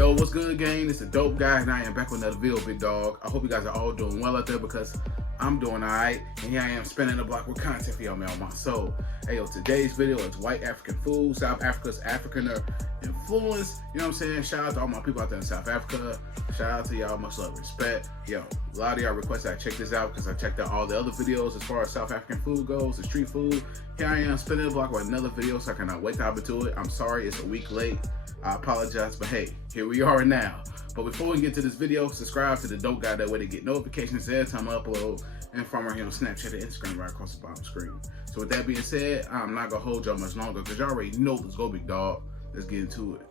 Yo, what's good, gang? It's the Dope Guy, and I am back with another video, big dog. I hope you guys are all doing well out there because I'm doing alright. And here I am spinning the block with content for y'all, man, on my soul. Hey, yo, today's video is white African food, South Africa's Afrikaner influence. You know what I'm saying? Shout out to all my people out there in South Africa. Shout out to y'all, much love, respect. Yo, a lot of y'all requested I check this out because I checked out all the other videos as far as South African food goes, the street food. Here I am spinning the block with another video, so I cannot wait to hop into it. I'm sorry, it's a week late. I apologize, but hey, here we are now. But before we get to this video, subscribe to the Dope Guy, that way to get notifications every time I upload, and from right here on Snapchat and Instagram right across the bottom screen. So with that being said, I'm not gonna hold y'all much longer because y'all already know let's go, big dog. Let's get into it.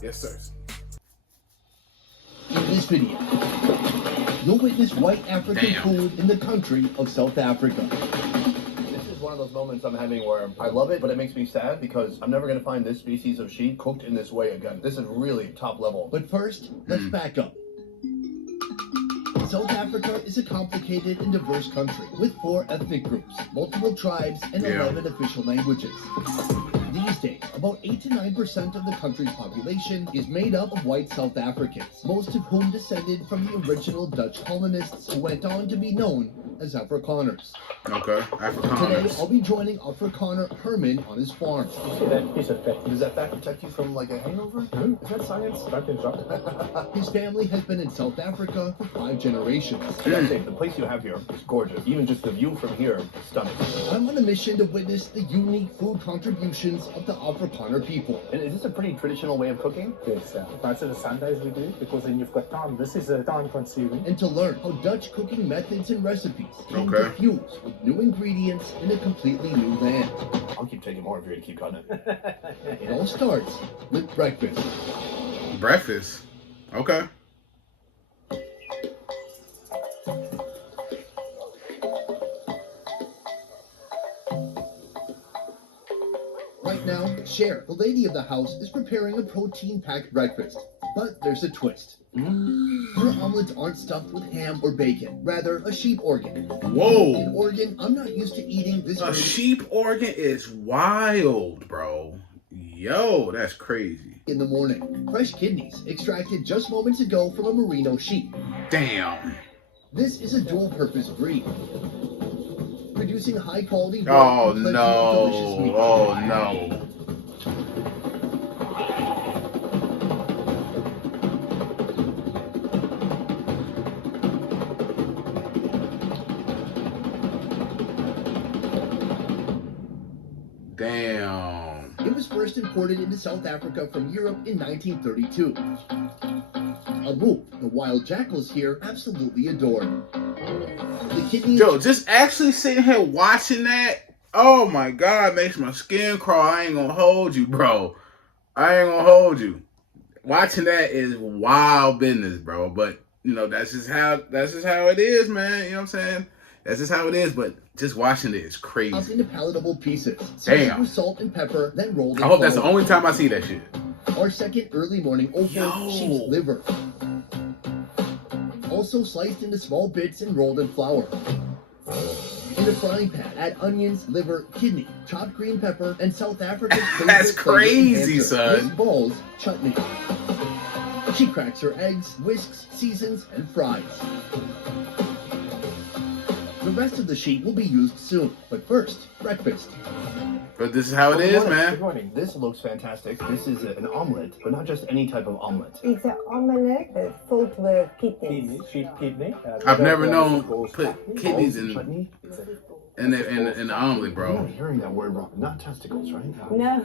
Yes, sir. In this video, you'll witness white African food in the country of South Africa. This is one of those moments I'm having where I love it, but it makes me sad because I'm never going to find this species of sheep cooked in this way again. This is really top level. But first, let's back up. South Africa is a complicated and diverse country with 4 ethnic groups, multiple tribes, and 11 official languages. These days, about 8 to 9% of the country's population is made up of white South Africans, most of whom descended from the original Dutch colonists who went on to be known as Afrikaners. Okay, Afrikaners. Today, I'll be joining Afrikaner Herman on his farm. That piece of fat. Does that fat protect you from like a hangover? Is that science? His family has been in South Africa for 5 generations. The place you have here is gorgeous. Even just the view from here is stunning. I'm on a mission to witness the unique food contributions of the Afrikaner people. And is this a pretty traditional way of cooking? Yes, most of the Sundays we do, because then you've got time. This is time consuming. And to learn how Dutch cooking methods and recipes can be fused with new ingredients in a completely new land. I'll keep taking more if you're going to keep cutting it. It all starts with breakfast. Breakfast? Okay. Right now, Cher, the lady of the house, is preparing a protein-packed breakfast. But there's a twist. Her omelets aren't stuffed with ham or bacon, rather a sheep organ. Whoa. In Oregon, I'm not used to eating this. A sheep organ is wild, bro. Yo, that's crazy. In the morning, fresh kidneys extracted just moments ago from a merino sheep. Damn. This is a dual-purpose breed, producing high-quality. Oh no! Oh no! Damn. It was first imported into South Africa from Europe in 1932. A move the wild jackals here absolutely adore. The kidneys. Yo, just actually sitting here watching that, oh my God, makes my skin crawl. I ain't gonna hold you, bro. I ain't gonna hold you. Watching that is wild business, bro. But you know, that's just how it is, man. You know what I'm saying? That's just how it is, but just watching it is crazy. Chopped into palatable pieces. Damn. With salt and pepper, then rolled in I hope that's the flour. only time I see that shit. Our second early morning offal, sheep's liver. Also sliced into small bits and rolled in flour. In a frying pan, add onions, liver, kidney, chopped green pepper, and South Africa's favorite That's crazy, enhancer, son. Miss Ball's chutney. She cracks her eggs, whisks, seasons, and fries. The rest of the sheet will be used soon, but first, breakfast. But this is how it is, man. Good morning. This looks fantastic. This is an omelet, but not just any type of omelet. It's an omelette filled with kidneys. Sheep kidney. I've never known put kidneys in Chutney? the omelet, I'm bro. not hearing that word wrong. Not testicles, right? No.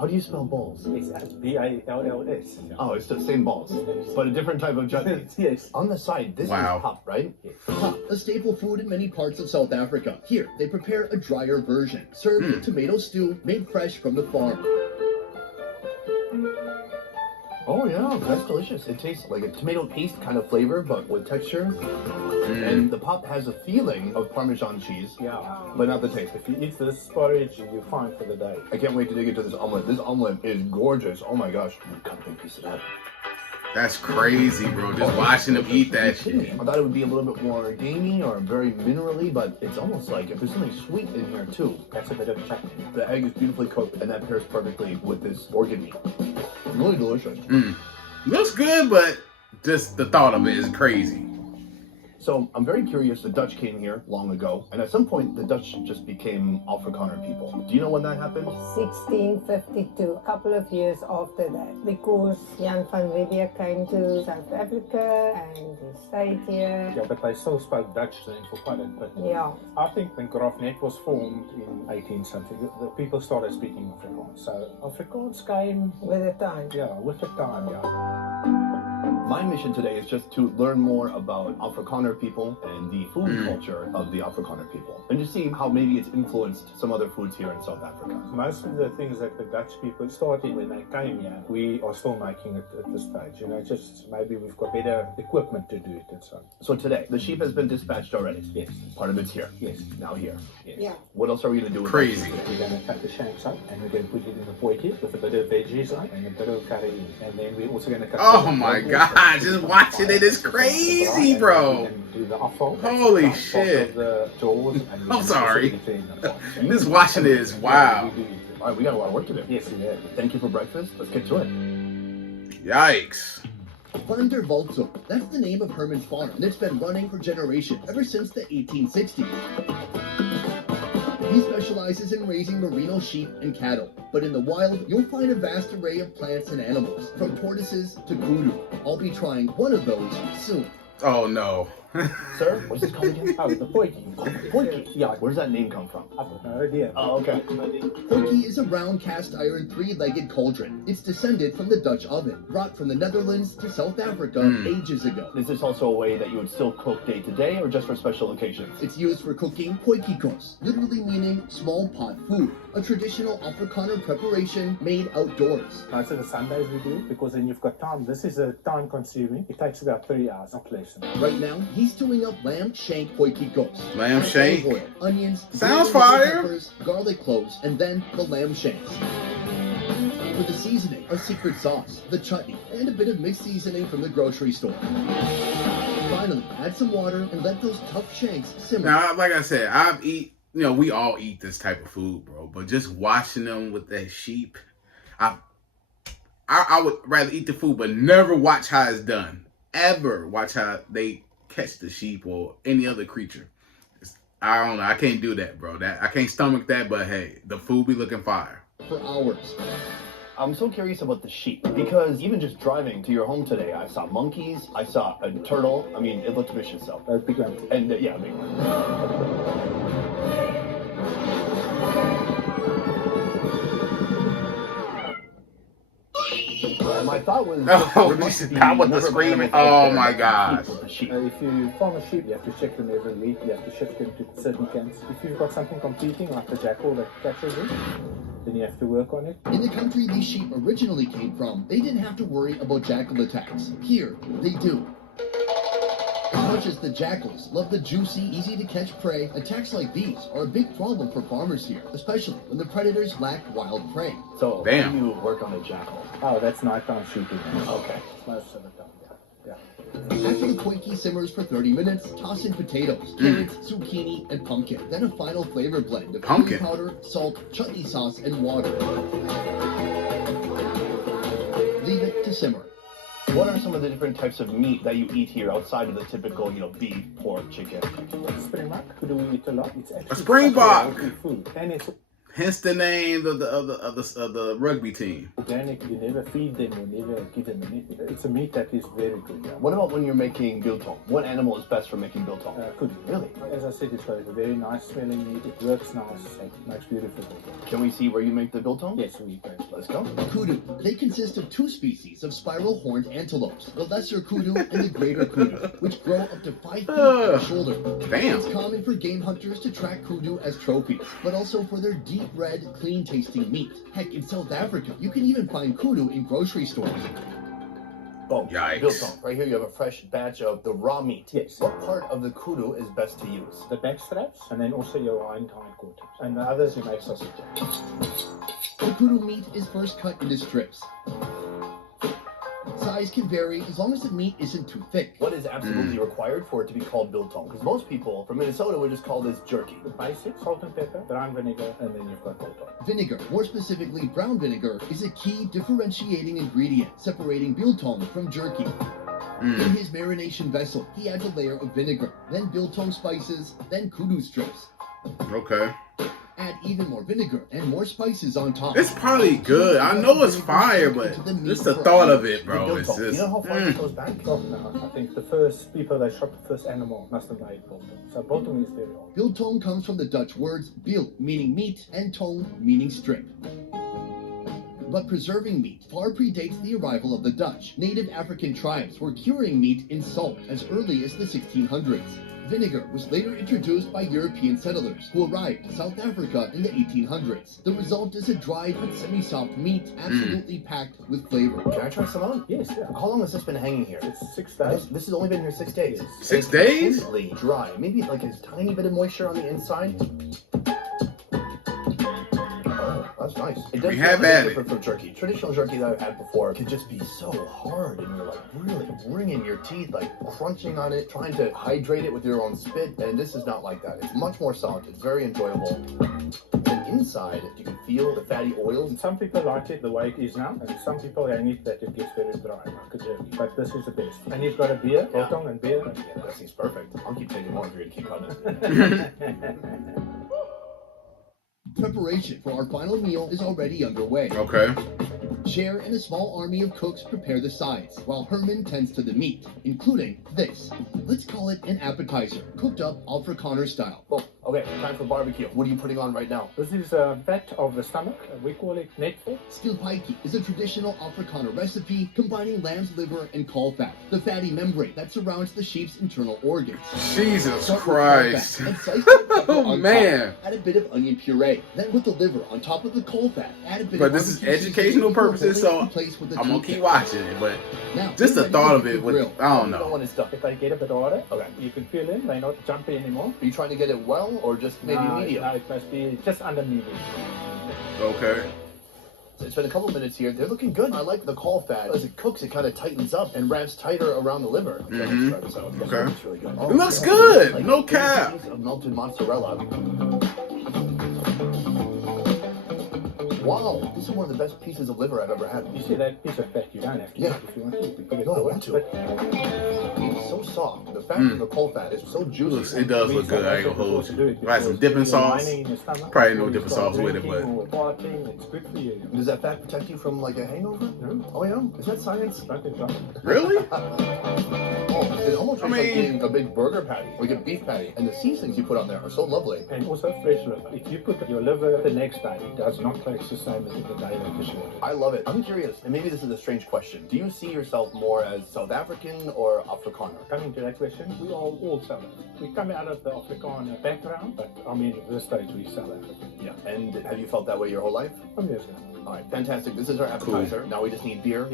How do you spell balls? It's B-I-L-L-S. Oh, it's the same balls, but a different type of chutney. Yes. On the side, this is pap, right? Pap, a staple food in many parts of South Africa. Here, they prepare a drier version, served with tomato stew made fresh from the farm. Oh yeah, that's delicious. It tastes like a tomato paste kind of flavor, but with texture. And the pap has a feeling of Parmesan cheese, but not the taste. If you eat this porridge, you're fine for the day. I can't wait to dig into this omelet. This omelet is gorgeous. Oh my gosh. I'm gonna cut a big piece of that. That's crazy, bro. Just watching them eat that shit. I thought it would be a little bit more gamey or very minerally, but it's almost like if there's something sweet in here too. That's a bit of chutney. The egg is beautifully cooked, and that pairs perfectly with this organ meat. Really delicious. Looks good, but just the thought of it is crazy. So I'm very curious. The Dutch came here long ago, and at some point the Dutch just became Afrikaner people. Do you know when that happened? 1652, a couple of years after that, because Jan van Riebeeck came to South Africa and he stayed here. Yeah, but they still spoke Dutch then for quite a bit. Yeah. I think when Grafnet was formed in 18 something, the people started speaking Afrikaans. So Afrikaans came, With the time. yeah, with the time, yeah. My mission today is just to learn more about Afrikaner people and the food culture of the Afrikaner people, and to see how maybe it's influenced some other foods here in South Africa. Most of the things that the Dutch people started when they came here, we are still making it at this stage. You know, just maybe we've got better equipment to do it and so on. So today, the sheep has been dispatched already. Yes. Part of it's here. Yes. Now here. Yes. Yeah. What else are we going to do with Crazy. that? We're going to cut the shanks up and we're going to put it in the potjie with a bit of veggies on and a bit of curry in. And then we're also going to cut Oh my God, just watching it is crazy, bro. Do the offal. Holy Part shit. of the jaws and we I'm can sorry. also eat it in the Just watching it is wow. We do eat it. All right, we got a lot of work to do. Yes, we have. Thank you for breakfast. Let's get to it. Yikes. Van der Waldzone, that's the name of Herman's farm, and it's been running for generations, ever since the 1860s. He specializes in raising merino sheep and cattle, but in the wild, you'll find a vast array of plants and animals, from tortoises to kudu. I'll be trying one of those soon. Oh no. Sir, what's this called again? Oh, the potjie. Potjie. Yeah, Where does that name come from? I've got no idea. Oh, okay. Potjie is a round cast iron three-legged cauldron. It's descended from the Dutch oven, brought from the Netherlands to South Africa ages ago. Is this also a way that you would still cook day to day, or just for special occasions? It's used for cooking potjiekos, literally meaning small pot food, a traditional Afrikaner preparation made outdoors. Most of the Sundays we do, because then you've got time. This is a time consuming. It takes about 3 hours, not less than that. Right now, he's stewing up lamb shank potjiekos. Lamb Add shank? olive oil, onions, Sounds green fire. peppers, garlic cloves, and then the lamb shanks. For the seasoning, a secret sauce, the chutney, and a bit of mixed seasoning from the grocery store. Finally, add some water and let those tough shanks simmer. Now, like I said, we all eat this type of food, bro. But just watching them with that sheep, I would rather eat the food, but never watch how it's done. Ever watch how they catch the sheep or any other creature. I don't know. I can't do that, bro. I can't stomach that. But hey, the food be looking fire. For hours. I'm so curious about the sheep, because even just driving to your home today, I saw monkeys, I saw a turtle. I mean, it looked vicious, so. A big one. And yeah, big one. My thought was Oh, that was the screaming. Oh my gosh. If you farm a sheep, you have to check them every week. You have to shift them to certain camps. If you've got something competing, like the jackal that catches it, then you have to work on it. In the country these sheep originally came from, they didn't have to worry about jackal attacks. Here, they do. As much as the jackals love the juicy, easy-to-catch prey, attacks like these are a big problem for farmers here, especially when the predators lack wild prey. So, Damn. how do you work on a jackal? Oh, that's nighttime shooting. Okay. Most of the time, yeah. After the potjie simmers for 30 minutes, toss in potatoes, carrots, zucchini, and pumpkin. Then a final flavor blend of Pumpkin. chili powder, salt, chutney sauce, and water. Leave it to simmer. What are some of the different types of meat that you eat here outside of the typical, beef, pork, chicken? Springbok, do we eat a lot? It's actually springbok. such a healthy food, and it's Hence the name of the rugby team. organic. You never feed them, you never give them anything. It's a meat that is very good. Yeah. What about when you're making biltong? What animal is best for making biltong? Kudu. Really? As I said, it's a very nice smelling meat. It works nice. It makes beautiful biltong. Can we see where you make the biltong? Yes, we can. Let's go. Kudu. They consist of two species of spiral-horned antelopes, the lesser kudu and the greater kudu, which grow up to 5 feet at the shoulder. Damn. It's common for game hunters to track kudu as trophies, but also for their deep red, clean-tasting meat. Heck, in South Africa, you can even find kudu in grocery stores. Oh, Yikes. biltong. Right here you have a fresh batch of the raw meat. Yes. What part of the kudu is best to use? The back straps, and then also your hindquarters. And the others you make sausage. The kudu meat is first cut into strips. Size size can vary as long as the meat isn't too thick. What is absolutely required for it to be called biltong? Because most people from Minnesota would just call this jerky. The basic, salt and pepper, brown vinegar, and then you've got biltong. Vinegar, more specifically brown vinegar, is a key differentiating ingredient, separating biltong from jerky. In his marination vessel, he adds a layer of vinegar, then biltong spices, then kudu strips. Okay. Add even more vinegar and more spices on top. It's probably good. I know it's fire, but just the thought of it, bro, it's just. You know how far this goes back? Oh, no, I think the first people that shot the first animal must have made biltong. So biltong is very old. Biltong comes from the Dutch words bil, meaning meat, and tong, meaning strip. But preserving meat far predates the arrival of the Dutch. Native African tribes were curing meat in salt as early as the 1600s. Vinegar was later introduced by European settlers who arrived in South Africa in the 1800s. The result is a dried but semi-soft meat absolutely packed with flavor. Can I try some on? Yes, yeah. How long has this been hanging here? It's 6 days. This has only been here 6 days. 6 days? Completely dry. Maybe like a tiny bit of moisture on the inside. Oh, that's nice. It does have at it. from jerky. Traditional jerky that I've had before can just be so hard, and you're like really wringing your teeth, like crunching on it, trying to hydrate it with your own spit. And this is not like that. It's much more soft. It's very enjoyable. And inside, you can feel the fatty oils. And some people like it the way it is now, and some people hang it that it gets very dry, like a jerky. But this is the best. And you've got a beer, biltong and beer. Yeah, that seems perfect. I'll keep taking more if you're gonna keep cutting it. Preparation for our final meal is already underway. Okay. Cher and a small army of cooks prepare the sides, while Herman tends to the meat, including this. Let's call it an appetizer, cooked up Afrikaner style. Well, okay, time for barbecue. What are you putting on right now? This is a fat of the stomach. We call it netvel. Skilpaiki is a traditional Afrikaner recipe combining lamb's liver and caul fat, the fatty membrane that surrounds the sheep's internal organs. Jesus Start with Christ. caul fat and slice the pepper Oh, on man. top. Add a bit of onion puree. Then with the liver on top of the caul fat, add a bit But of this is barbecue educational seasoning before purposes, holding it so in place with the I'm gonna toothpick. keep watching it, but Now, just the get ready thought to of cook it the would, grill. I don't You don't know. want it stuck. If they get a bit harder, Okay. you can feel them. They're not jumpy anymore. Are you trying to get it well or just maybe medium? No, it must be just under medium. Okay. It's been a couple minutes here. They're looking good. I like the caul fat. As it cooks, it kind of tightens up and wraps tighter around the liver. Mhm. Okay. It's really good. It looks good. Like No big cap. piece of melted mozzarella. Wow, this is one of the best pieces of liver I've ever had. You see that piece of fat? You don't have to. Yeah. If you want to, you can put it No, I forward, want to. but It's so soft. The fat from the caul fat is so juicy. It does look good. I ain't gonna hold you. If I had some dipping sauce, probably no dipping sauce with it, but it's good for you. Does that fat protect you from like a hangover? No, Oh yeah? Is that science? don't get drunk. really? Oh, it almost tastes like eating a big burger patty, like a beef patty. And the seasonings you put on there are so lovely. And also fresh liver. If you put your liver the next day, it does not taste the same as the day that you shot it. I love it. I'm curious, and maybe this is a strange question. Do you see yourself more as South African or Afrikaner? Coming to that question, we are all South African. We come out of the Afrikaner background, but I mean, at this stage, we're South African. Yeah. And have you felt that way your whole life? From years ago. All right, fantastic. This is our appetizer. Now we just need beer.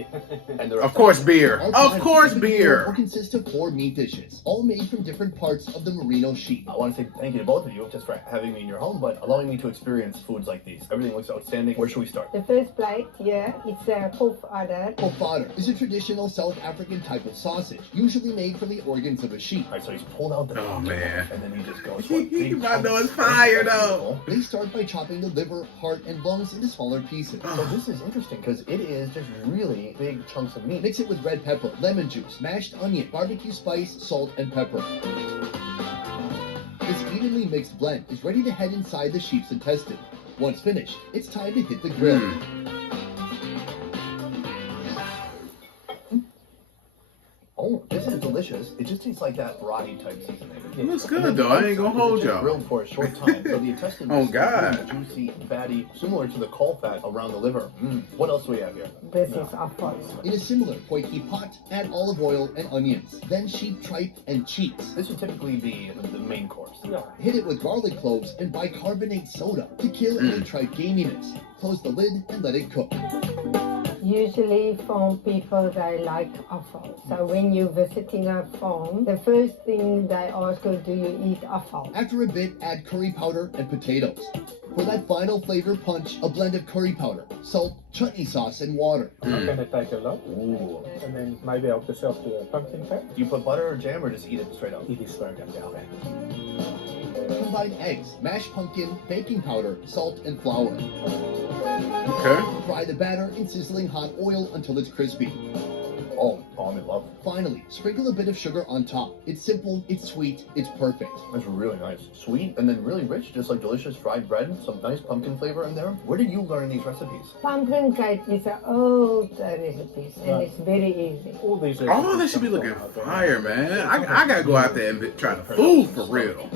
And the Of course, beer. Our Of final course, epic meal beer. will consist of 4 meat dishes, all made from different parts of the merino sheep. I want to say thank you to both of you just for having me in your home, but allowing me to experience foods like these. Everything looks outstanding. Where should we start? The first plate here, it's a pop udder. Pofadder is a traditional South African type of sausage, usually made from the organs of a sheep. All right, so he's pulled out the Oh, man. and then he just goes. I know it's fire, though. They start by chopping the liver, heart, and lungs into smaller pieces. So this is interesting because it is just really big chunks of meat. Mix it with red pepper, lemon juice, mashed onion, barbecue spice, salt, and pepper. This evenly mixed blend is ready to head inside the sheep's intestine. Once finished, it's time to hit the grill. Oh, this is delicious. It just tastes like that rye type seasoning. It looks good, though. I ain't gonna hold It's just y'all. grilled for a short time, so the intestine Oh, is God. really juicy, fatty, similar to the caul fat around the liver. What else do we have here? This is afval. In a similar potjie pot, add olive oil and onions, then sheep tripe and cheeks. This would typically be the main course. Yeah. Hit it with garlic cloves and bicarbonate soda to kill any tripe gaminess. Close the lid and let it cook. Usually farm people, they like afval. So when you're visiting a farm, the first thing they ask you, do you eat afval? After a bit, add curry powder and potatoes. For that final flavor punch, a blend of curry powder, salt, chutney sauce, and water. I'm not going to take a lot. Ooh. And then maybe help yourself to a pumpkin cake. Do you put butter or jam or just eat it straight up? Eat it straight up, yeah. Okay. Combine eggs, mashed pumpkin, baking powder, salt, and flour. Okay. Fry the batter in sizzling hot oil until it's crispy. Oh, I'm in love. Finally, sprinkle a bit of sugar on top. It's simple, it's sweet, it's perfect. It's really nice. Sweet and then really rich, just like delicious fried bread. Some nice pumpkin flavor in there. Where did you learn these recipes? Pumpkin cake is an old recipe, and it's very easy. All these Oh, that should be looking fire, man. I gotta go out there and try the food for real.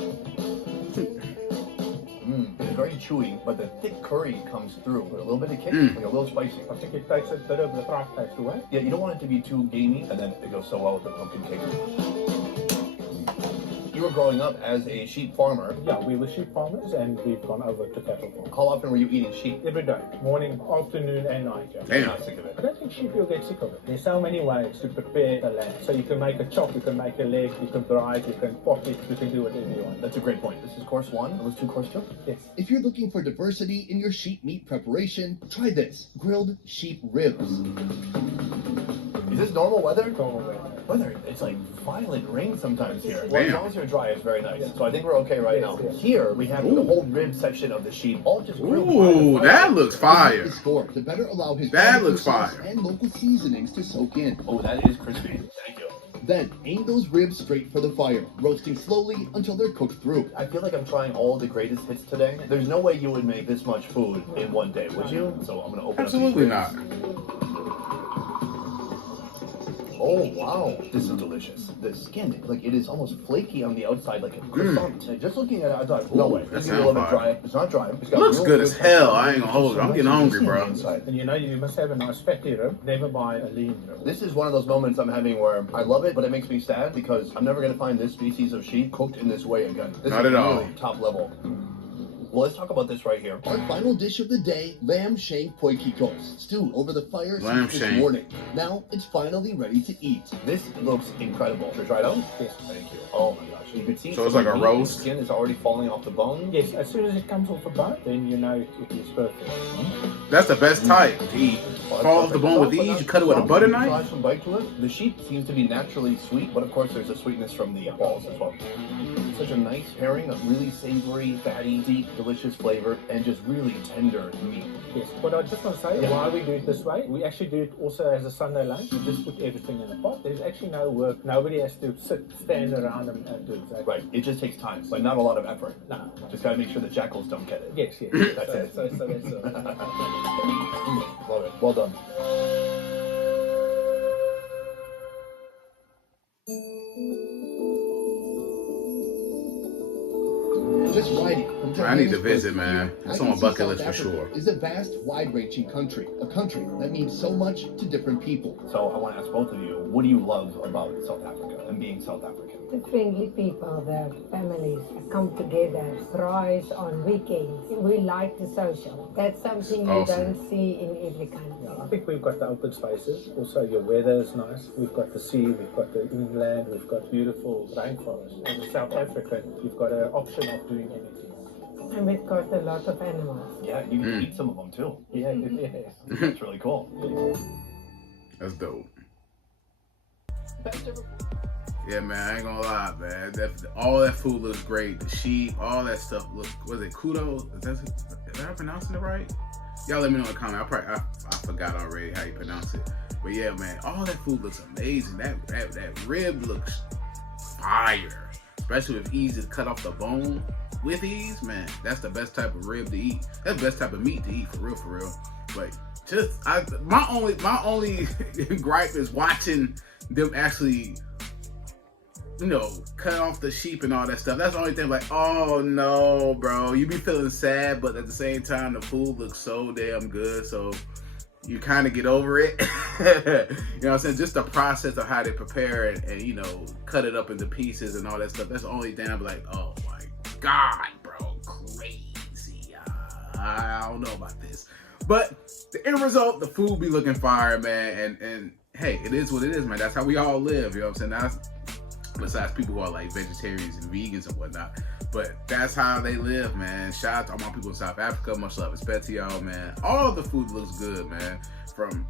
It's very chewy, but the thick curry comes through with a little bit of kick, like a little spicy. I think it takes a bit of the tripe taste away. Yeah, you don't want it to be too gamey, and then it goes so well with the pumpkin cake. You were growing up as a sheep farmer. Yeah, we were sheep farmers and we've gone over to cattle farm. How often were you eating sheep? Every day, morning, afternoon, and night. Yeah. Damn. I'm not sick of it. I don't think sheep will get sick of it. There's so many ways to prepare the lamb. So you can make a chop, you can make a leg, you can dry it, you can pot it, you can do whatever you want. That's a great point. This is course one. That was course two. Yes. If you're looking for diversity in your sheep meat preparation, try this, grilled sheep ribs. Is this normal weather? Normal way. Weather, it's like violent rain sometimes here. Damn. Well, as long as you're dry, it's very nice. So I think we're okay right now. Yes. Here, we have the whole rib section of the sheep, all just grilled. Ooh, that looks fire. The store to better allow his That barbecue looks sauce fire. and local seasonings to soak in. Oh, that is crispy. Thank you. Then aim those ribs straight for the fire, roasting slowly until they're cooked through. I feel like I'm trying all the greatest hits today. There's no way you would make this much food in one day, would you? So I'm gonna open Absolutely up not. these ribs. Oh wow, this is delicious. The skin, like it is almost flaky on the outside, like a croissant. Like, just looking at it, I thought, no Ooh, way. that This is a little bit sounds dry. It's not dry. It's got Looks real good as good hell. texture. I ain't gonna hold you. I'm getting hungry, bro. Inside. And you know, you must have a nice fatty rib. Never buy a lean rib. This is one of those moments I'm having where I love it, but it makes me sad because I'm never gonna find this species of sheep cooked in this way again. This Not is at all. really top level. Well, let's talk about this right here. Our final dish of the day, lamb shank poikikos, stewed over the fire Lamb since this shank. morning. Now it's finally ready to eat. This looks incredible. Should I try it out? Yes. Thank you. Oh my gosh. You can see So it's like a the meat, roast? The skin is already falling off the bone. Yes, as soon as it comes off the bone, then you know it is perfect. That's the best type to eat. Well, Fall off the bone with ease. You cut it with a butter knife. Try some bite to it. The sheep seems to be naturally sweet, but of course there's a sweetness from the balls as well. Such a nice pairing of really savory, fatty, deep, delicious flavor, and just really tender meat. Yes, but I just want to say why we do it this way. We actually do it also as a Sunday lunch. We just put everything in a pot. There's actually no work. Nobody has to stand around and do it. Right. It just takes time, but not a lot of effort. No. Just gotta make sure the jackals don't get it. Yes, yes. That's it. So that's Love it. Well done. Just riding from I need to Johannesburg visit, man. here, That's I on can my see bucket list South for Africa sure. is a vast, wide-ranging country. A country that means so much to different people. So I want to ask both of you, what do you love about South Africa and being South African? The friendly people, the families come together, rise on weekends. We like the social. That's something you Awesome. don't see in every country. I think we've got the open spaces. Also, your weather is nice. We've got the sea, we've got the inland, we've got beautiful rainforests. As a South African, you've got an option of doing anything. And we've got a lot of animals. Yeah, you can eat some of them too. Yeah, yes. That's really cool. That's dope. Yeah, man, I ain't gonna lie, man. All that food looks great. The sheep, all that stuff looks. Was it kudo? Is I pronouncing it right? Y'all let me know in the comment. I forgot already how you pronounce it. But yeah, man, all that food looks amazing. That rib looks fire, especially if easy to cut off the bone with ease. Man, that's the best type of rib to eat. That's the best type of meat to eat, for real. But just my only gripe is watching them actually, you know, cut off the sheep and all that stuff. That's the only thing. Like, oh no, bro, you be feeling sad, but at the same time, the food looks so damn good. So you kind of get over it. You know what I'm saying? Just the process of how they prepare it and, you know, cut it up into pieces and all that stuff. That's the only thing I'm like, oh my God, bro, crazy. I don't know about this. But the end result, the food be looking fire, man. And hey, it is what it is, man. That's how we all live. You know what I'm saying? That's besides people who are like vegetarians and vegans and whatnot. But that's how they live, man. Shout out to all my people in South Africa. Much love, respect to y'all, man. All the food looks good, man. From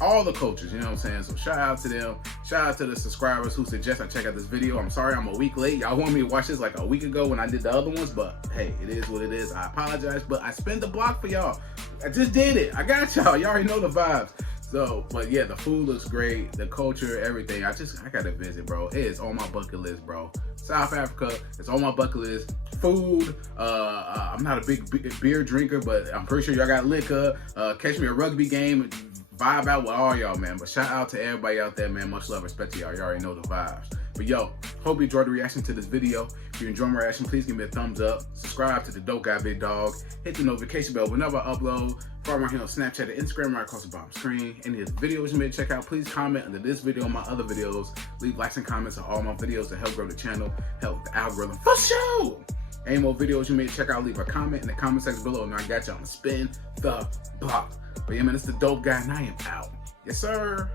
all the cultures, you know what I'm saying? So shout out to them. Shout out to the subscribers who suggest I check out this video. I'm sorry I'm a week late. Y'all wanted me to watch this like a week ago when I did the other ones, but hey, it is what it is. I apologize, but I spent the block for y'all. I just did it. I got y'all. Y'all already know the vibes. So, but yeah, the food looks great. The culture, everything. I gotta visit, bro. It is on my bucket list, bro. South Africa, it's on my bucket list. Food, I'm not a big beer drinker, but I'm pretty sure y'all got liquor. Catch me a rugby game, vibe out with all y'all, man. But shout out to everybody out there, man. Much love, respect to y'all. You already know the vibes. But yo, hope you enjoyed the reaction to this video. If you enjoyed my reaction, please give me a thumbs up. Subscribe to the Dope Guy Big Dog. Hit the notification bell whenever I upload. Follow me here on Snapchat and Instagram right across the bottom screen. Any of the videos you may check out, please comment under this video and my other videos. Leave likes and comments on all my videos to help grow the channel, help the algorithm for sure. Any more videos you may check out, leave a comment in the comment section below, and I got you on Spin the Block. But yeah, man, it's the Dope Guy, and I am out. Yes, sir.